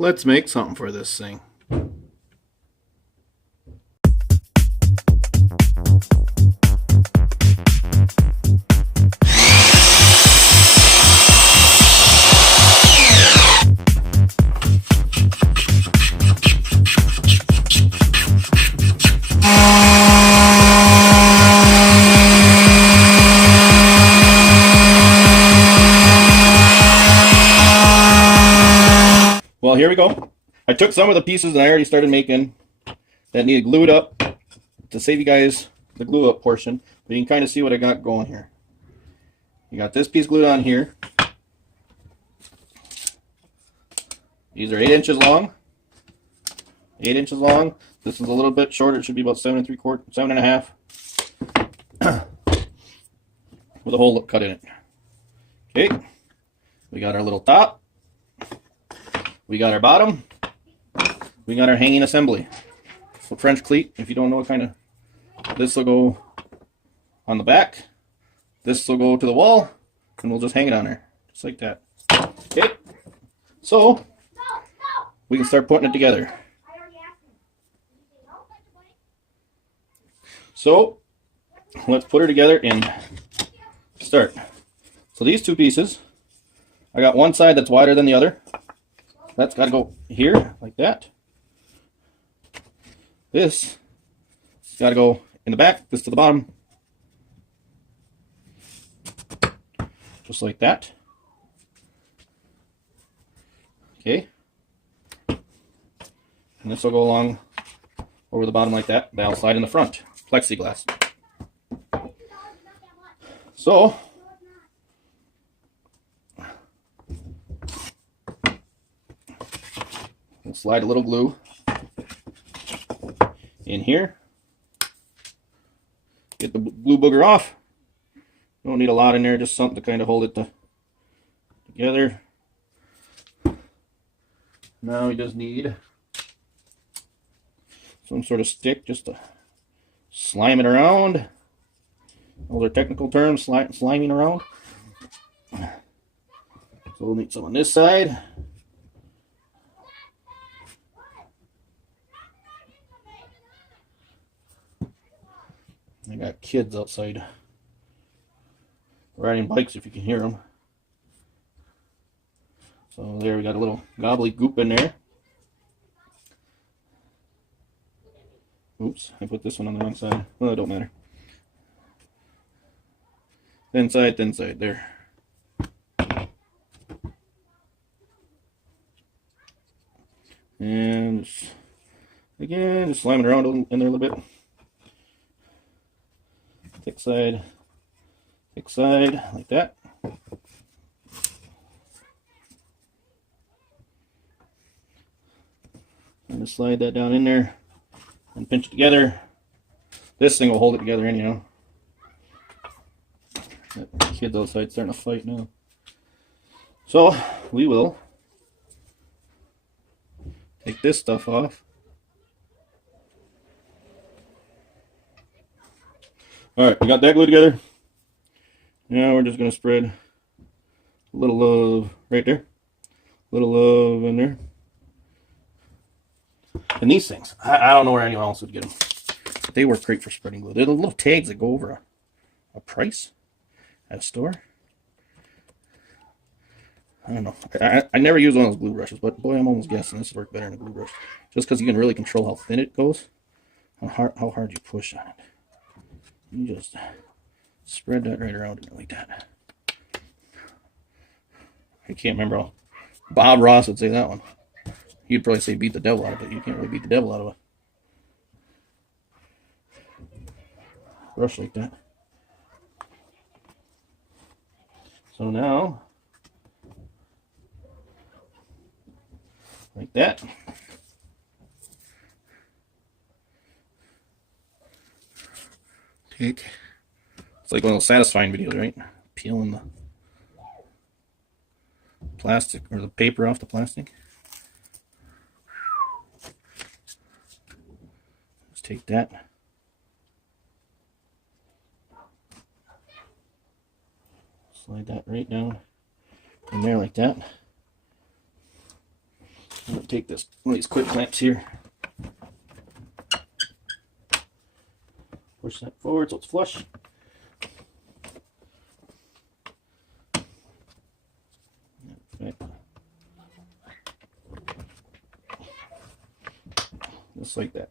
Let's make something for this thing. Well, here we go. I took some of the pieces that I already started making that needed glued up to save you guys the glue up portion, but you can kind of see what I got going here. You got this piece glued on here. These are 8 inches long. 8 inches long. This is a little bit shorter. It should be about 7 3/4, 7.5, with a hole cut in it. Okay, we got our little top. We got our bottom. We got our hanging assembly. So French cleat, if you don't know what kind of, this will go on the back. This will go to the wall, and we'll just hang it on there, just like that. Okay, so we can start putting it together. So let's put her together and start. So these two pieces, I got one side that's wider than the other. That's got to go here, like that. This has got to go in the back, this to the bottom. Just like that. Okay. And this will go along over the bottom like that. That'll slide in the front. Plexiglass. So, we'll slide a little glue in here. Get the glue booger off. Don't need a lot in there, just something to kind of hold it together. Now we just need some sort of stick just to slime it around. All their technical terms, sliming around. So we'll need some on this side. I got kids outside riding bikes, if you can hear them. So there we got a little gobbly goop in there. Oops, I put this one on the wrong side. Well, it don't matter. Thin side, there. And just, again, just slime it around in there a little bit. Thick side, like that. And just slide that down in there and pinch it together. This thing will hold it together anyhow. That kid's outside starting to fight now. So we will take this stuff off. Alright, we got that glued together. Now we're just going to spread a little love right there. A little love in there. And these things, I don't know where anyone else would get them. They work great for spreading glue. They're the little tags that go over a price at a store. I don't know. I never use one of those glue brushes, but boy, I'm almost guessing this would work better than a glue brush. Just because you can really control how thin it goes, how hard you push on it. You just spread that right around like that. I can't remember how Bob Ross would say that one. He'd probably say beat the devil out of it. You can't really beat the devil out of a brush like that. So now, like that. Take, it's like one of those satisfying videos, right? Peeling the plastic or the paper off the plastic. Let's take that. Slide that right down in there like that. I'm going to take this one of these quick clamps here. Push that forward so it's flush. Okay. Just like that.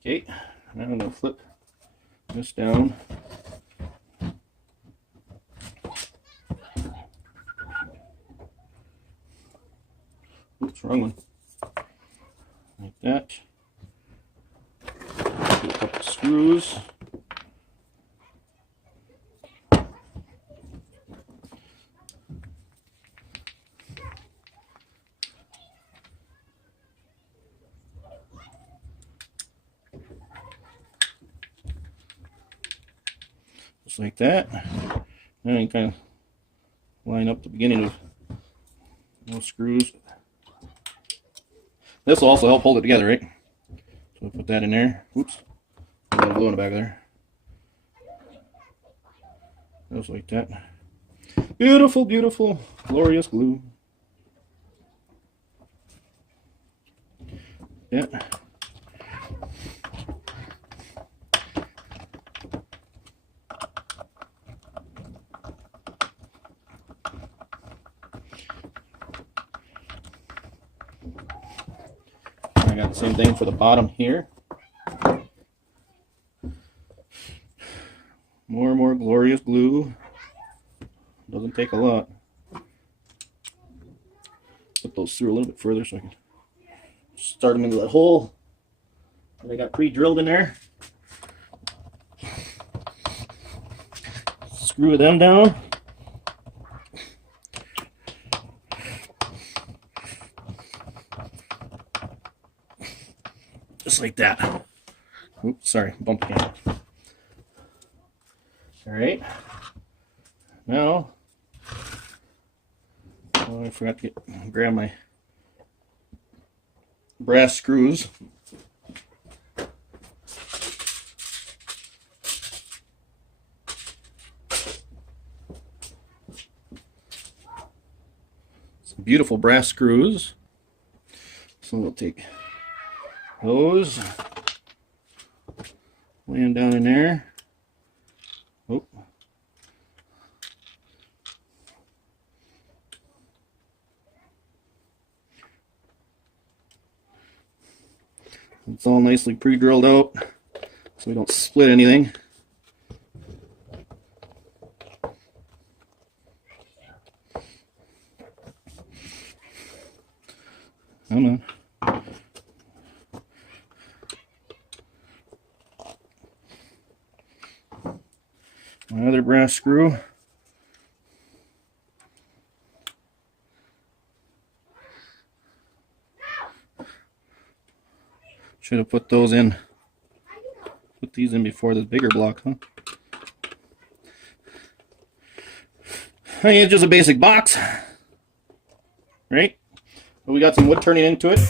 Okay, now I'm going to flip this down. Oops, wrong one. Like that. Do a couple screws. Just like that. Now you kind of line up the beginning of those screws. This will also help hold it together, right? So we'll put that in there. Oops. A little glue in the back there. Just like that. Beautiful, beautiful, glorious glue. Yeah. I got the same thing for the bottom here. More glorious glue. Doesn't take a lot. Put those through a little bit further so I can start them into that hole that I got pre-drilled in there. Screw them down. Just like that. Oops, sorry, bumped the camera. Alright. Now, oh, I forgot to grab my brass screws. Some beautiful brass screws. So we'll take those, lay them down in there. Oh. It's all nicely pre-drilled out so we don't split anything. Come on. My other brass screw. Should have put those in. Put these in before this bigger block, huh? I mean, it's just a basic box, right? But we got some wood turning into it.